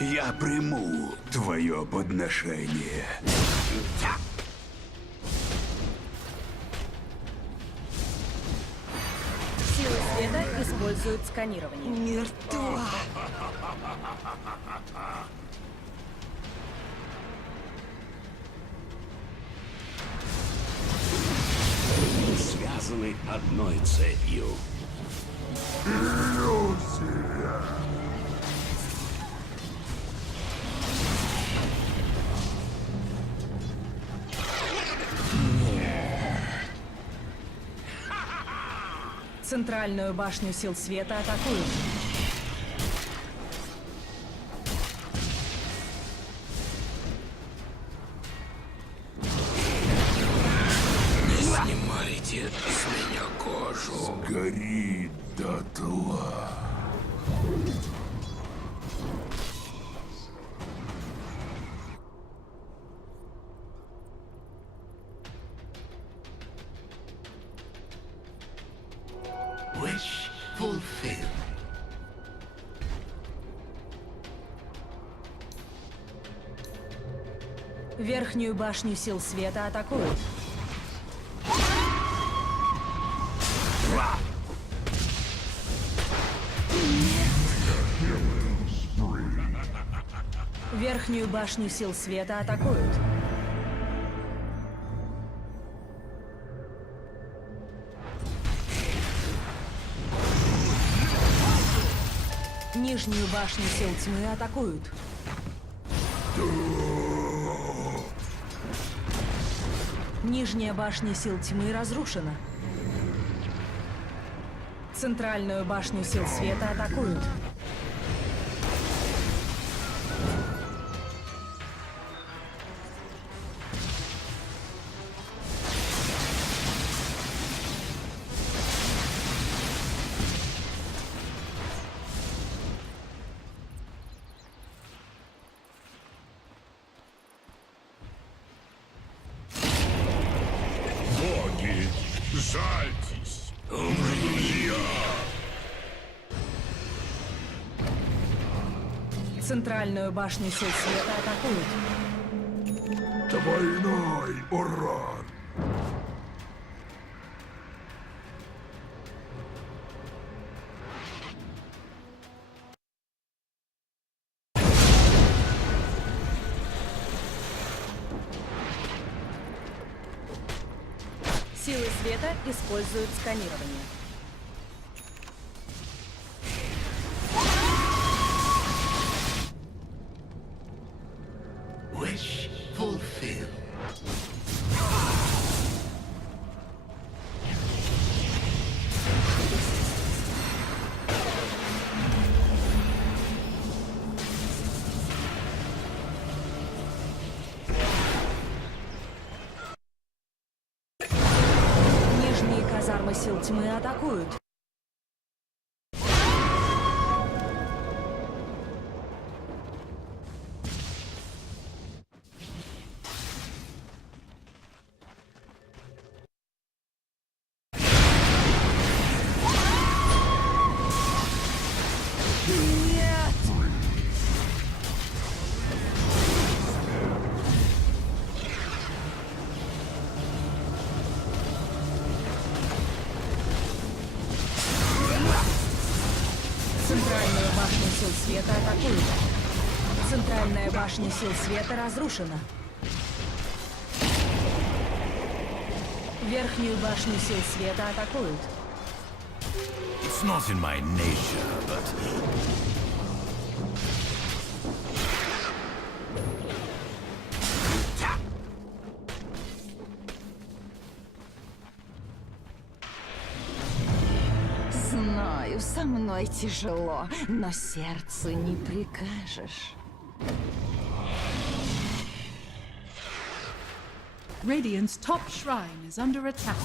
Я приму твое подношение. Силы света используют сканирование. Мертва. Связаны одной цепью. Иллюзия. Центральную башню сил света атакуют. Не снимайте с меня кожу. Гори дотла. Wish fulfilled. Верхнюю башню сил света атакуют. Верхнюю башню сил света атакуют. Нижнюю башню сил тьмы атакуют. Нижняя башня сил тьмы разрушена. Центральную башню сил света атакуют. Боги, жальтесь. Друзья. Центральную башню сил света атакуют. Двойной урон. Силы света используют сканирование. Wish fulfilled. Нижние казармы сил тьмы атакуют. Центральную башню сил света атакуют. Центральная башня сил света разрушена. Верхнюю башню сил света атакуют. It's not in my nature, but Знаю, со мной тяжело, но сердцу не прикажешь. Radiant's top shrine is under attack.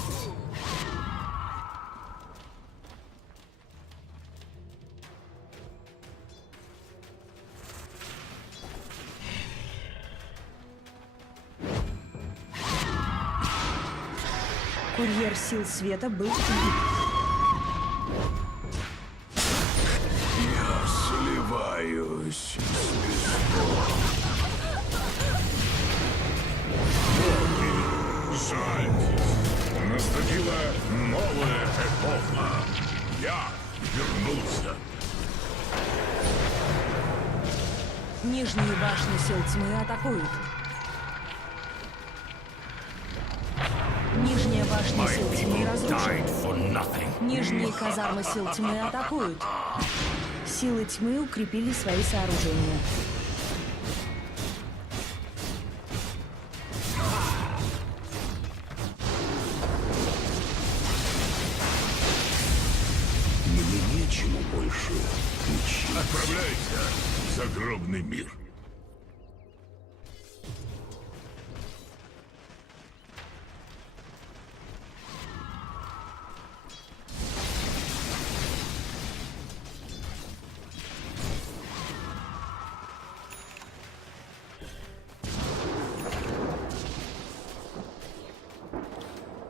Курьер сил света был убит. Я сливаюсь с Нижние башни сил тьмы атакуют. Нижняя башня My сил тьмы people разрушена. died for nothing. Нижние казармы сил тьмы атакуют. Силы тьмы укрепили свои сооружения. Мне нечему больше учить. Отправляйся в загробный мир.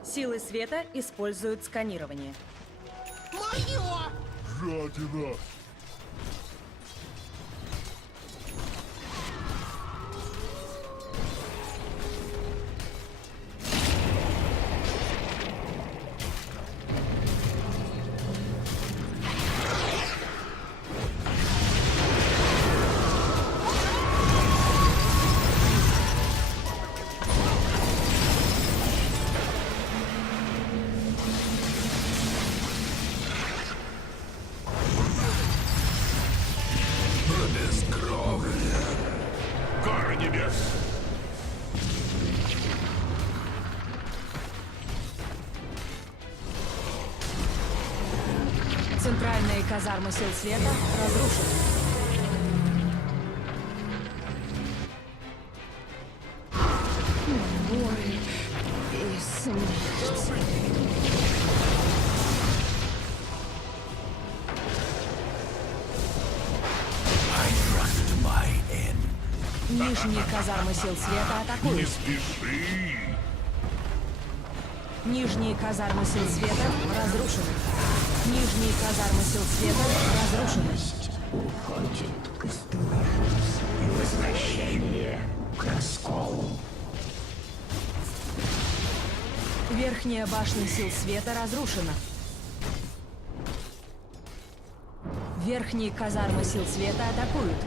Силы света используют сканирование. Жадина. Бескровие. Кара небес. Центральные казармы сил света разрушены. Боль и смерть. I trust my end. Нижние казармы сил света Не атакуют. спеши. Нижние казармы сил света разрушены. Нижние казармы сил света разрушены. Уходит пустынность и возвращение к расколу. Верхняя башня сил света разрушена. Верхние казармы сил света атакуют.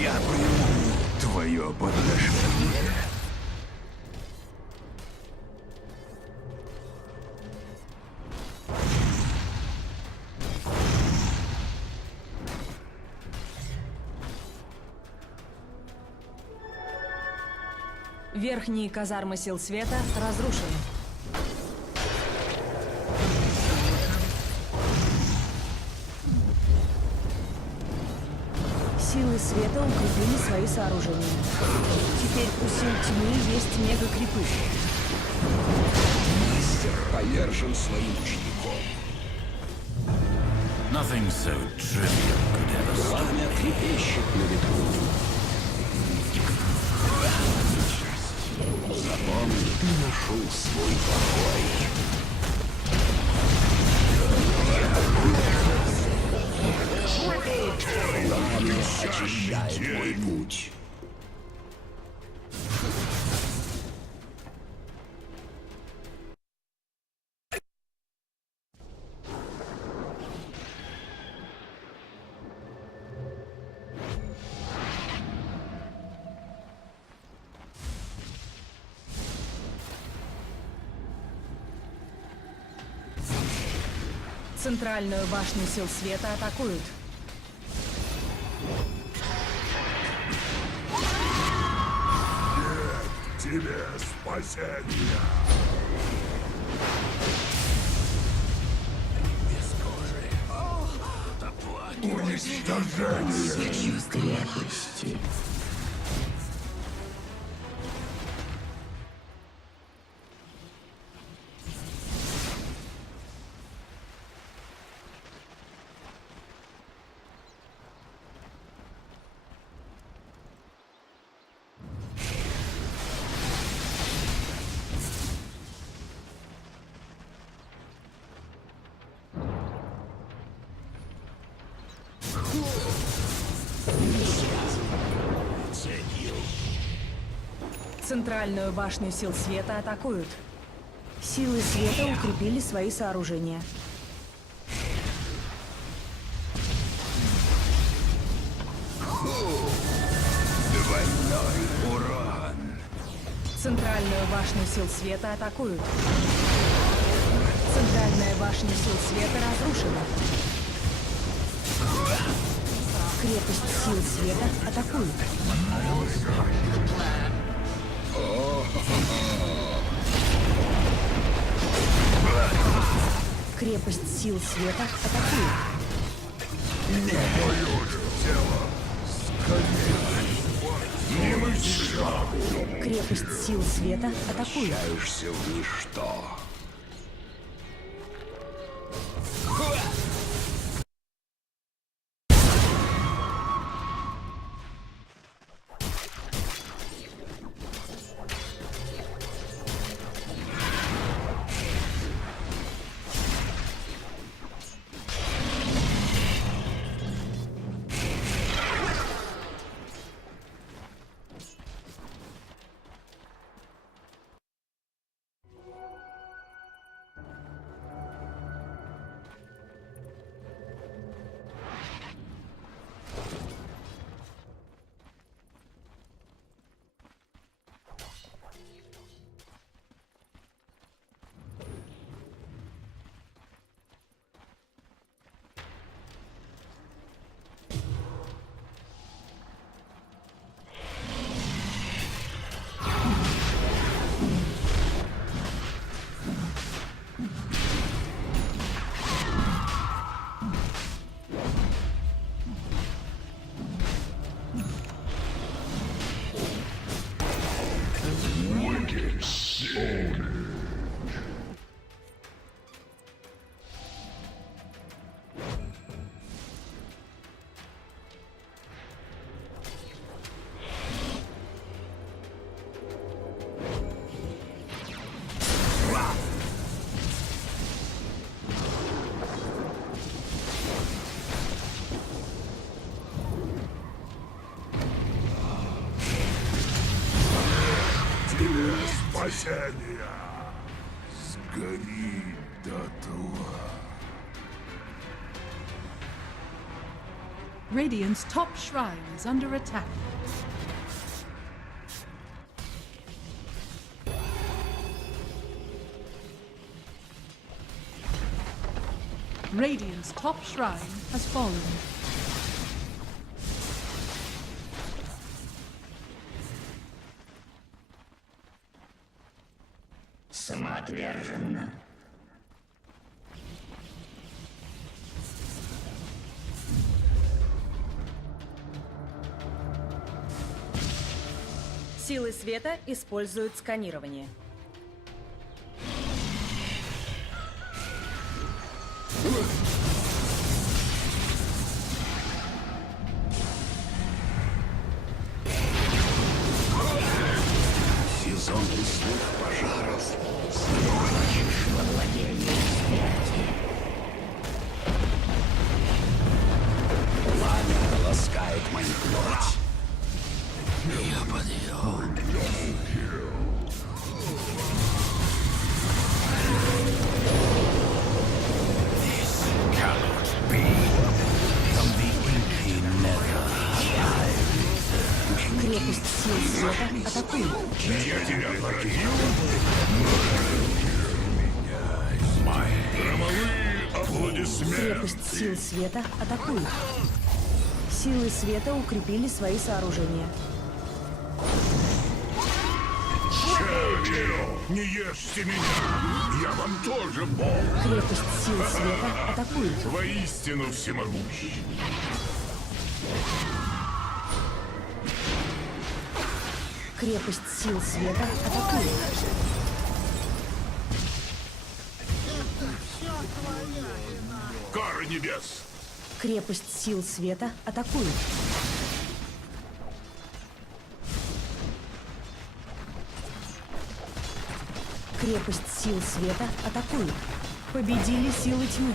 Я приму твое подношение. Верхние казармы сил света разрушены. Силы света укрепили свои сооружения. Теперь у сил тьмы есть мегакрипы. Мастер повержен своим учеником. Nothing so trivial could ever stop. Пламя трепещет на ветру. Запомни, ты нашел свой покой. Пламя очищает твой путь. Центральную башню сил света атакуют. Тебе спасение. Уничтожение. Крепости. Центральную башню сил света атакуют. Силы света укрепили свои сооружения. Центральную башню сил света атакуют. Центральная башня сил света разрушена. Крепость сил света атакуют. Крепость сил света атакует. Крепость сил света атакует. Каешься в ничто. Спасение! Сгори дотла! Radiant's top shrine is under attack. Radiant's top shrine has fallen. Самоотверженно. Силы света используют сканирование. Сезон лесных пожаров. Значишь во владении смерти. Пламя ласкает мою плоть. Я подъем. Cannot be. From the inky nether, Крепость сил света атакует. Я тебя поразил? Громовые аплодисменты! Крепость сил света атакует. Силы света укрепили свои сооружения. Не ешьте меня! Я вам тоже бог! Крепость сил света атакует. Воистину всемогущий! Крепость сил света атакует. Кара небес! Крепость сил света атакует. Крепость сил света атакует. Победили силы тьмы.